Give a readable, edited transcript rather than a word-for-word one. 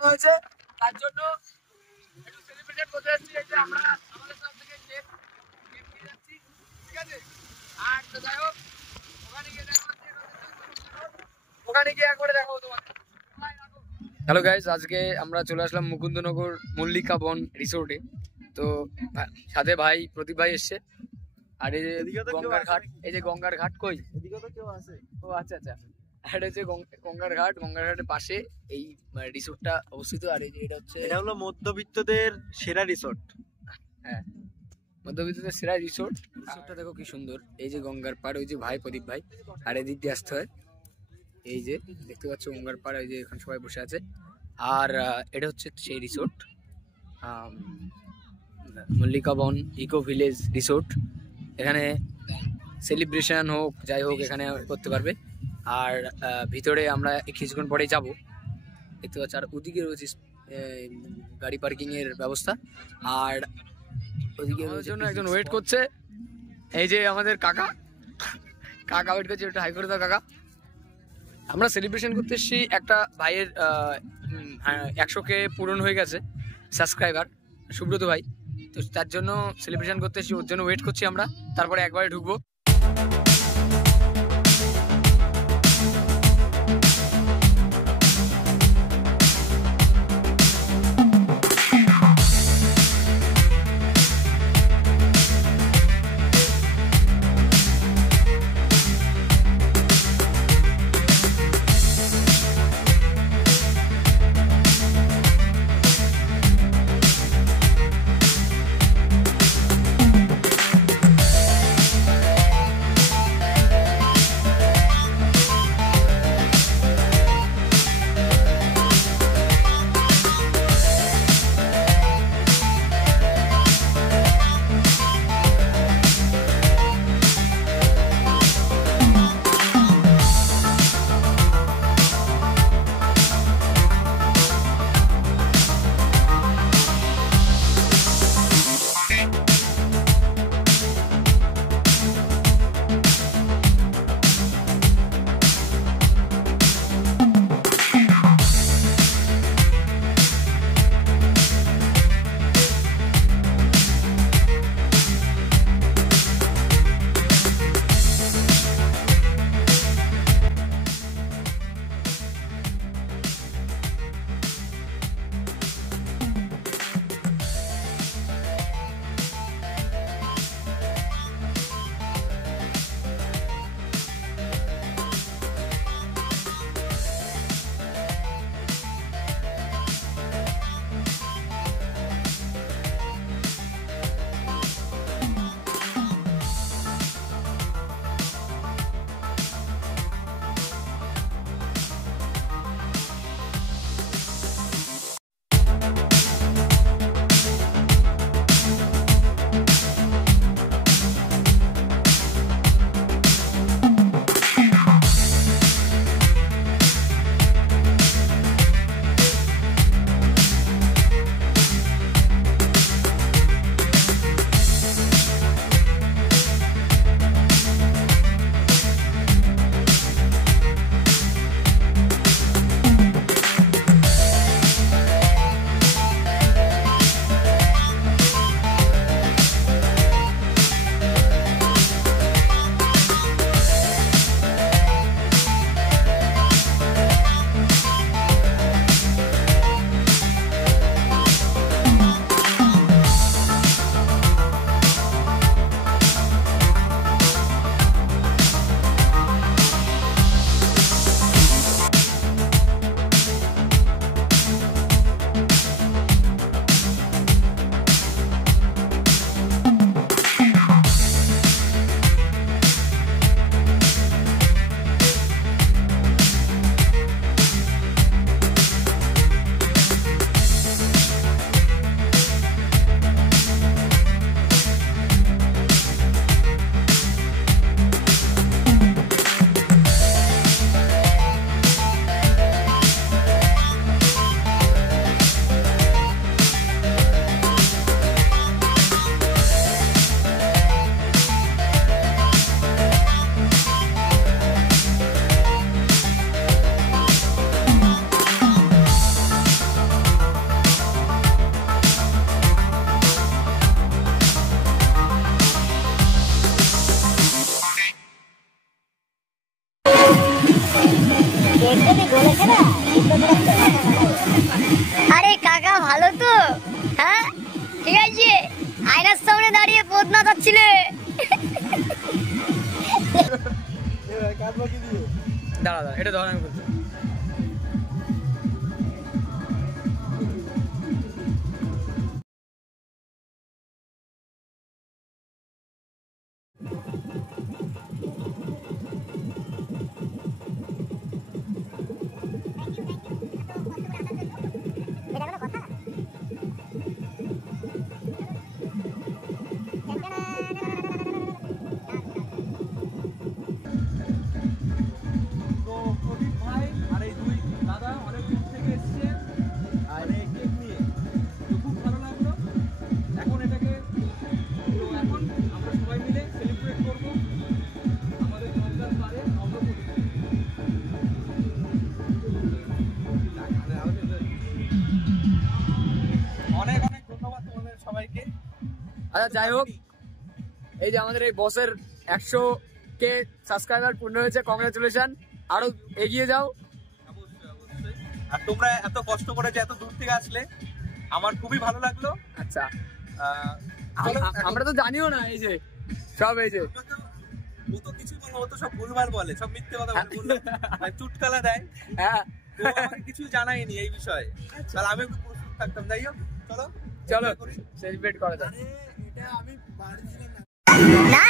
উদ্বোধন হয়েছে, তার জন্য একটু সেলিব্রেশন করতে যাচ্ছি। এই যে আমরা আমাদের তরফ থেকে কেক নিয়ে যাচ্ছি, ঠিক আছে? আর তো যাই হোক, ওখানে গিয়ে একবারে দেখাবো তোমাদের। হ্যালো গাইস, আজকে আমরা চলে আসলাম মুকুন্দনগর মল্লিকা বন রিসোর্টে। তো সাথে ভাই প্রদীপ ভাই এসছে। আর এই যে গঙ্গার ঘাট, এই যে গঙ্গার ঘাট কই এদিকে তো কেউ আছে। ও আচ্ছা আচ্ছা, এটা হচ্ছে গঙ্গার ঘাট। গঙ্গার ঘাটের পাশে এই রিসোর্টটা অবস্থিত। আর এই যে এটা হলো মধ্যবিত্তদের সেরা রিসোর্ট। হ্যাঁ, মধ্যবিত্তদের সেরা রিসোর্ট। রিসোর্টটা দেখো কি সুন্দর। এই যে গঙ্গার পাড়, ওই যে ভাই প্রদীপ ভাই, আর এদিক দিয়ে আসতে হয়। এই যে দেখতে পাচ্ছ গঙ্গার পাড়, ওই যে এখন সবাই বসে আছে। আর এটা হচ্ছে সেই রিসোর্ট, মল্লিকা বন ইকো ভিলেজ রিসোর্ট। এখানে সেলিব্রেশন হোক যাই হোক এখানে করতে পারবে। আর ভিতরে আমরা কিছুক্ষণ পরেই যাব, দেখতে পাচ্ছি। আর ওদিকে রয়েছে গাড়ি পার্কিং এর ব্যবস্থা। আর ওদিকে জন্য একজন ওয়েট করছে, এই যে আমাদের কাকা ওয়েট করছে। একটু হাই করে দাও কাকা। আমরা সেলিব্রেশন করতে এসেছি, একটা ভাইয়ের 100K পূরণ হয়ে গেছে সাবস্ক্রাইবার, সুব্রত ভাই। তো তার জন্য সেলিব্রেশন করতে এসেছি, ওর জন্য ওয়েট করছি আমরা, তারপরে একবারে ঢুকবো। আরে কাকা ভালো তো? হ্যাঁ ঠিক আছে, আয়নার সামনে দাঁড়িয়ে বদনা যাচ্ছিলে। দাঁড়া দাঁড়া, এটা ধর আমি বলছি। তো প্রদীপ ভাই আর এই দুই দাদা অনেক দূর থেকে এসেছেন আর এই কেক নিয়ে, তো খুব ভালো লাগলো। এখন এটাকে তো এখন আমরা সবাই মিলে সেলিব্রেট করব আমাদের জনতার পারে অগ্রগতি। অনেক অনেক ধন্যবাদ তোমাদের সবাইকে। আচ্ছা যাই হোক, এই যে আমাদের এই বসের 100K সাবস্ক্রাইবার পূর্ণ হয়েছে, কংগ্রাচুলেশন, আরো এগিয়ে যাও। অবশ্যই অবশ্যই। আর তোমরা এত কষ্ট করে যে এত দূর থেকে আসলে আমার খুবই ভালো লাগলো। আচ্ছা, চলো, আমরা তো জানিও না এই যে সব এই যে ও তো কিছু বলে, ও তো সব ভুলভাল বলে, সব মিথ্যে কথা বলে, চুটকালা দেয়। হ্যাঁ তো আমাকে কিছু জানাইনি এই বিষয়ে, তাহলে আমি একটু প্রস্তুত থাকতাম। যাই হোক, চলো চলো করি। সেলিব্রেট করা যাক। না